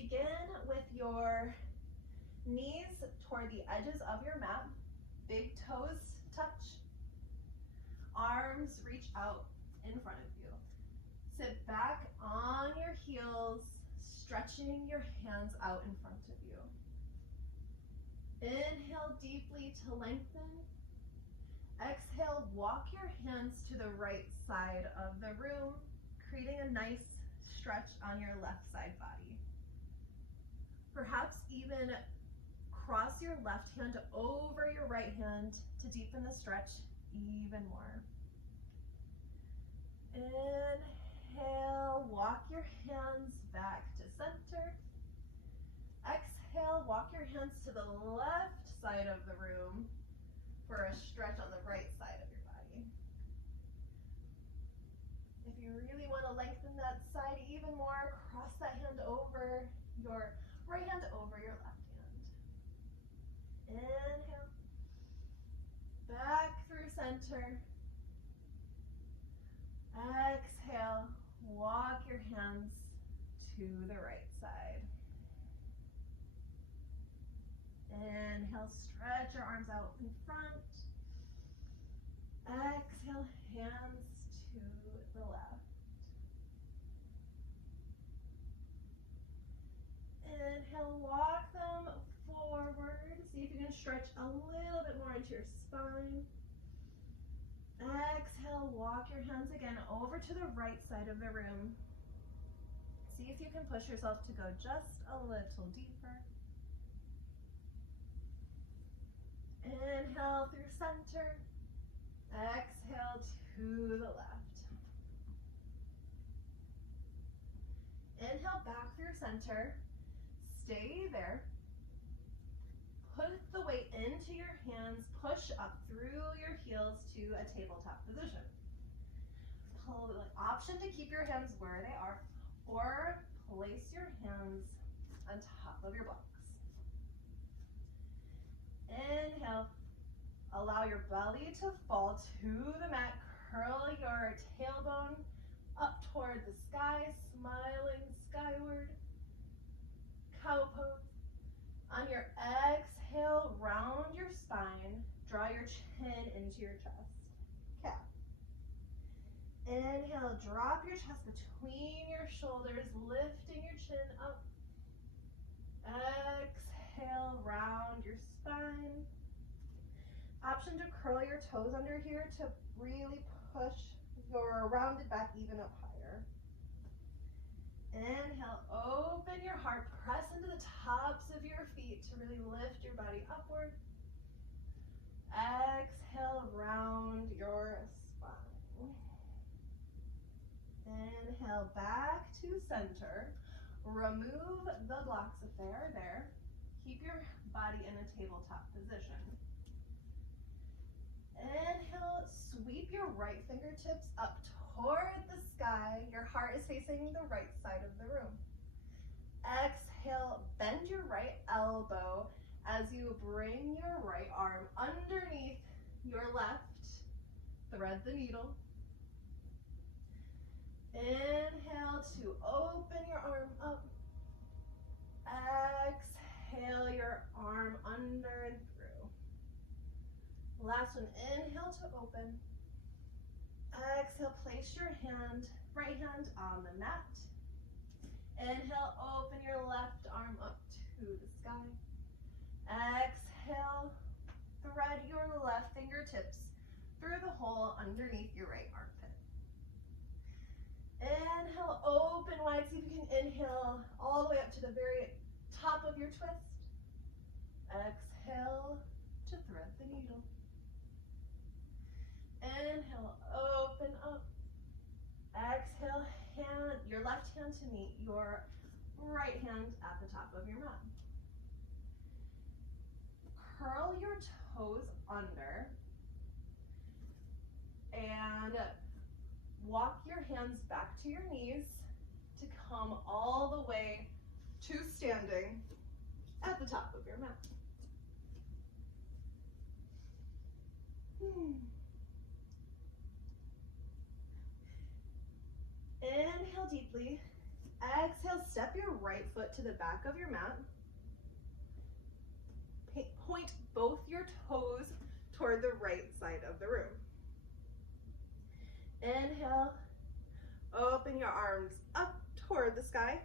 Begin with your knees toward the edges of your mat. Big toes touch. Arms reach out in front of you. Sit back on your heels, stretching your hands out in front of you. Inhale deeply to lengthen. Exhale, walk your hands to the right side of the room, creating a nice stretch on your left side body. Perhaps even cross your left hand over your right hand to deepen the stretch even more. Inhale, walk your hands back to center. Exhale, walk your hands to the left side of the room for a stretch on the right side of your body. If you really want to lengthen that side even more, cross that hand over your right hand over your left hand. Inhale, back through center. Exhale, walk your hands to the right side. Inhale, stretch your arms out in front. Exhale, hands to the left. Inhale, walk them forward. See if you can stretch a little bit more into your spine. Exhale, walk your hands again over to the right side of the room. See if you can push yourself to go just a little deeper. Inhale through center. Exhale to the left. Inhale back through center. Stay there. Put the weight into your hands. Push up through your heels to a tabletop position. Option to keep your hands where they are, or place your hands on top of your blocks. Inhale. Allow your belly to fall to the mat. Curl your tailbone up toward the sky, smiling skyward. Cow pose. On your exhale, round your spine. Draw your chin into your chest. Cat. Inhale, drop your chest between your shoulders, lifting your chin up. Exhale, round your spine. Option to curl your toes under here to really push your rounded back even up higher. Inhale, open your heart, press into the tops of your feet to really lift your body upward. Exhale, round your spine. Inhale, back to center. Remove the blocks if they are there. Keep your body in a tabletop position. Inhale, sweep your right fingertips up toward the sky. Your heart is facing the right side of the room. Exhale, bend your right elbow as you bring your right arm underneath your left. Thread the needle. Inhale to open your arm up. Exhale your arm under and through. Last one, inhale to open. Exhale, place your right hand on the mat. Inhale, open your left arm up to the sky. Exhale, thread your left fingertips through the hole underneath your right armpit. Inhale, open wide. See if you can inhale all the way up to the very top of your twist. Exhale to thread the needle. Inhale, open up. Exhale, your left hand to meet your right hand at the top of your mat. Curl your toes under and walk your hands back to your knees to come all the way to standing at the top of your mat. Inhale deeply. Exhale, step your right foot to the back of your mat. Point both your toes toward the right side of the room. Inhale, open your arms up toward the sky.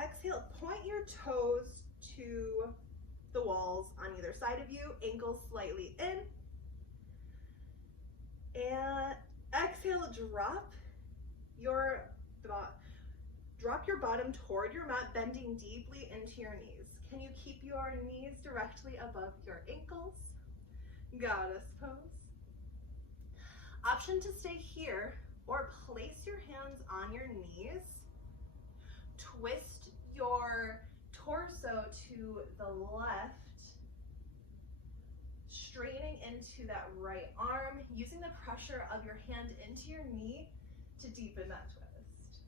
Exhale, point your toes to the walls on either side of you, ankles slightly in. And exhale, drop your bottom toward your mat, bending deeply into your knees. Can you keep your knees directly above your ankles? Goddess pose. Option to stay here or place your hands on your knees. Twist your torso to the left, straightening into that right arm, using the pressure of your hand into your knee to deepen that twist.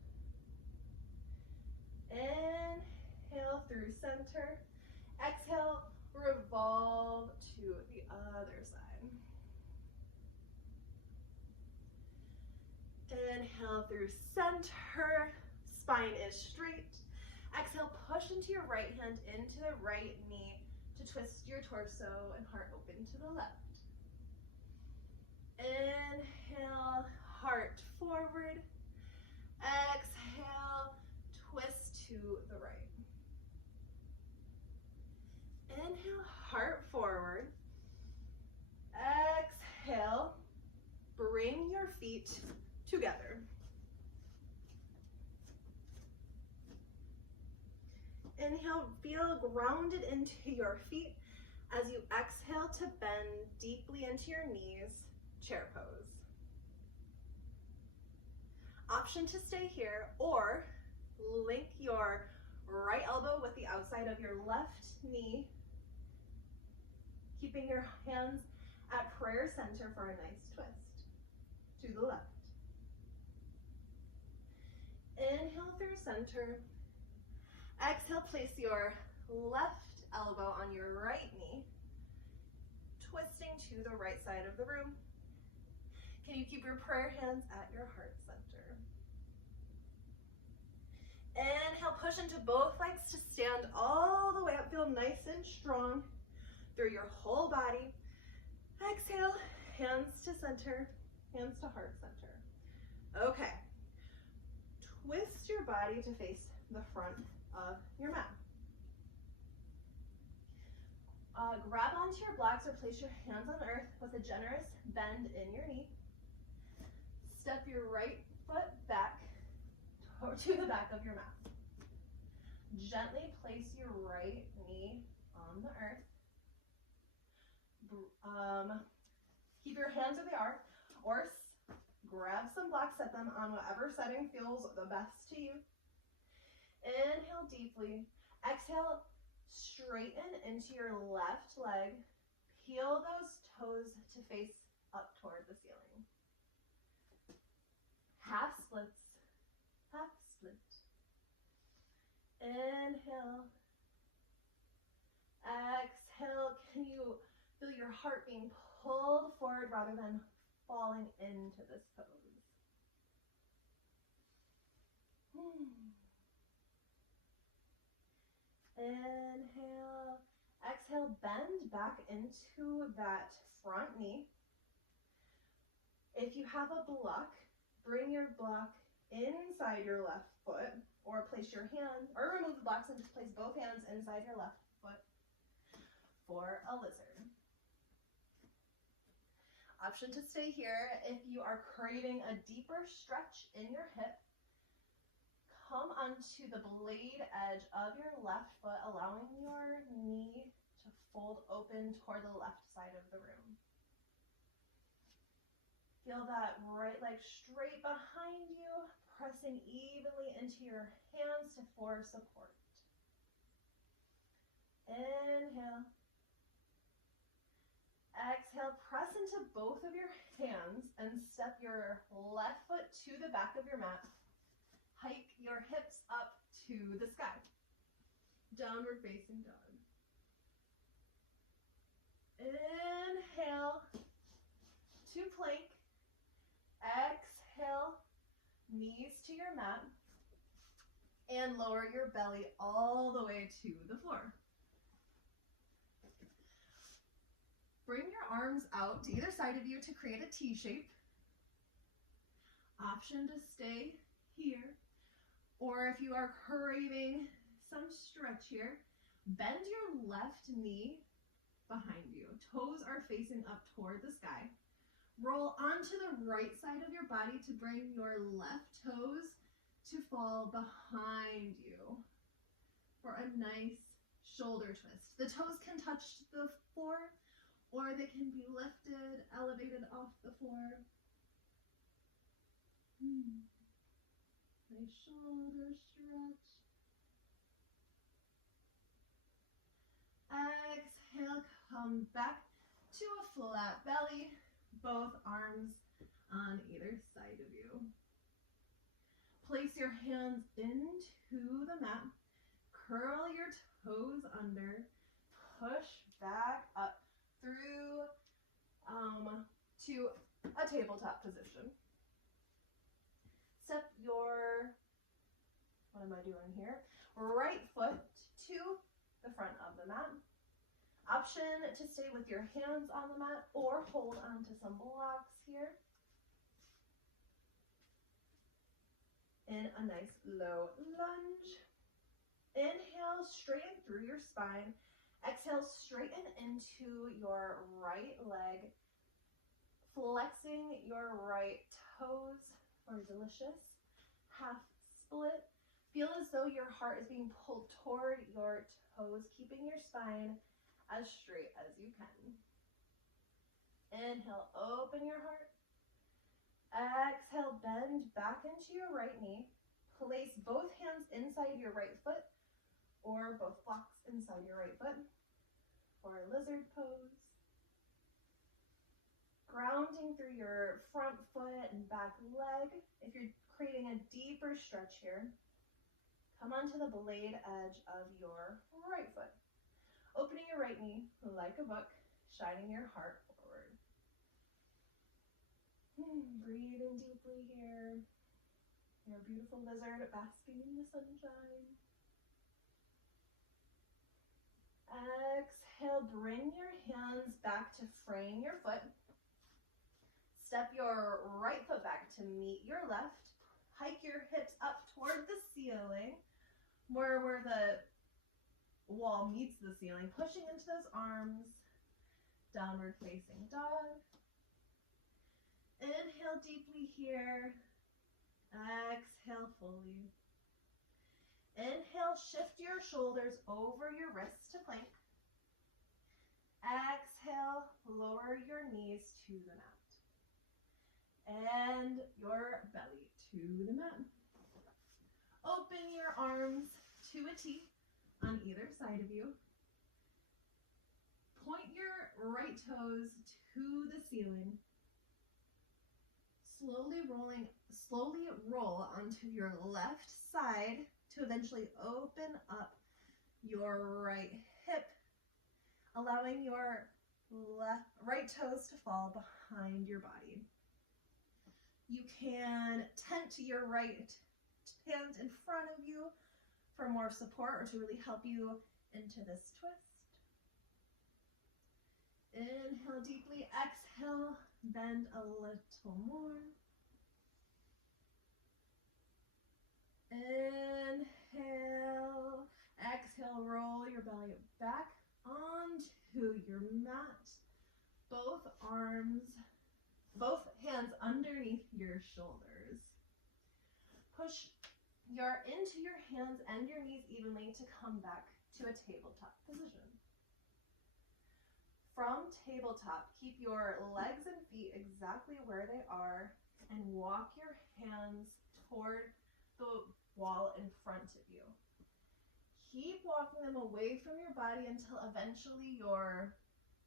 Inhale through center. Exhale, revolve to the other side. Inhale through center. Spine is straight. Exhale, push into your right hand into the right knee to twist your torso and heart open to the left. Inhale, heart forward. Exhale, twist to the right. Inhale, heart forward. Exhale, bring your feet together. Inhale, feel grounded into your feet as you exhale to bend deeply into your knees, chair pose. Option to stay here or link your right elbow with the outside of your left knee, keeping your hands at prayer center for a nice twist to the left. Inhale through center. Exhale, place your left elbow on your right knee, twisting to the right side of the room. Can you keep your prayer hands at your heart center? Inhale, push into both legs to stand all the way up. Feel nice and strong through your whole body. Exhale, hands to center, hands to heart center. Okay. Twist your body to face the front of your mat. Grab onto your blocks or place your hands on earth with a generous bend in your knee. Step your right foot back to the back of your mat. Gently place your right knee on the earth. Keep your hands where they are, or grab some blocks, set them on whatever setting feels the best to you. Inhale deeply. Exhale, straighten into your left leg. Peel those toes to face up toward the ceiling. Half splits, half split. Inhale. Exhale. Can you feel your heart being pulled forward rather than falling into this pose? Inhale. Exhale, bend back into that front knee. If you have a block, bring your block inside your left foot, or place your hand, or remove the blocks and just place both hands inside your left foot for a lizard. Option to stay here if you are craving a deeper stretch in your hip. Come onto the blade edge of your left foot, allowing your knee to fold open toward the left side of the room. Feel that right leg straight behind you, pressing evenly into your hands for support. Inhale. Exhale, press into both of your hands and step your left foot to the back of your mat. Hike your hips up to the sky. Downward facing dog. Inhale to plank. Exhale, knees to your mat. And lower your belly all the way to the floor. Bring your arms out to either side of you to create a T shape. Option to stay here. Or if you are craving some stretch here, bend your left knee behind you. Toes are facing up toward the sky. Roll onto the right side of your body to bring your left toes to fall behind you for a nice shoulder twist. The toes can touch the floor or they can be lifted, elevated off the floor. Nice shoulder stretch. Exhale, come back to a flat belly, both arms on either side of you. Place your hands into the mat, curl your toes under, push back up through to a tabletop position. Step your, what am I doing here? Right foot to the front of the mat. Option to stay with your hands on the mat or hold on to some blocks here. In a nice low lunge. Inhale, straighten through your spine. Exhale, straighten into your right leg, flexing your right toes for a delicious half split. Feel as though your heart is being pulled toward your toes, keeping your spine as straight as you can. Inhale, open your heart. Exhale, bend back into your right knee. Place both hands inside your right foot or both blocks inside your right foot for a lizard pose. Grounding through your front foot and back leg. If you're creating a deeper stretch here, come onto the blade edge of your right foot. Opening your right knee like a book, shining your heart forward. Breathing deeply here. You're a beautiful lizard basking in the sunshine. Exhale, bring your hands back to frame your foot. Step your right foot back to meet your left. Hike your hips up toward the ceiling, where the wall meets the ceiling, pushing into those arms. Downward facing dog. Inhale deeply here. Exhale fully. Inhale, shift your shoulders over your wrists to plank. Exhale, lower your knees to the mat. And your belly to the mat. Open your arms to a T on either side of you. Point your right toes to the ceiling. Slowly roll onto your left side to eventually open up your right hip, allowing your right toes to fall behind your body. You can tent your right hand in front of you for more support or to really help you into this twist. Inhale deeply, exhale, bend a little more. Inhale, exhale, roll your belly back onto your mat. Both hands underneath your shoulders. Push into your hands and your knees evenly to come back to a tabletop position. From tabletop, keep your legs and feet exactly where they are and walk your hands toward the wall in front of you. Keep walking them away from your body until eventually your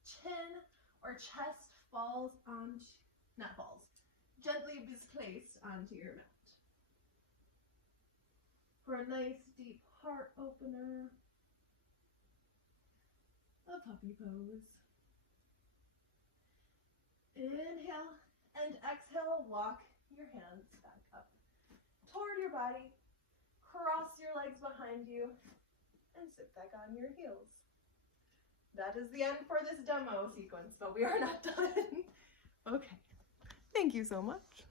chin or chest gently is placed onto your mat. For a nice deep heart opener, a puppy pose. Inhale and exhale, walk your hands back up toward your body. cross your legs behind you, and sit back on your heels. That is the end for this demo sequence, but we are not done. Okay, thank you so much.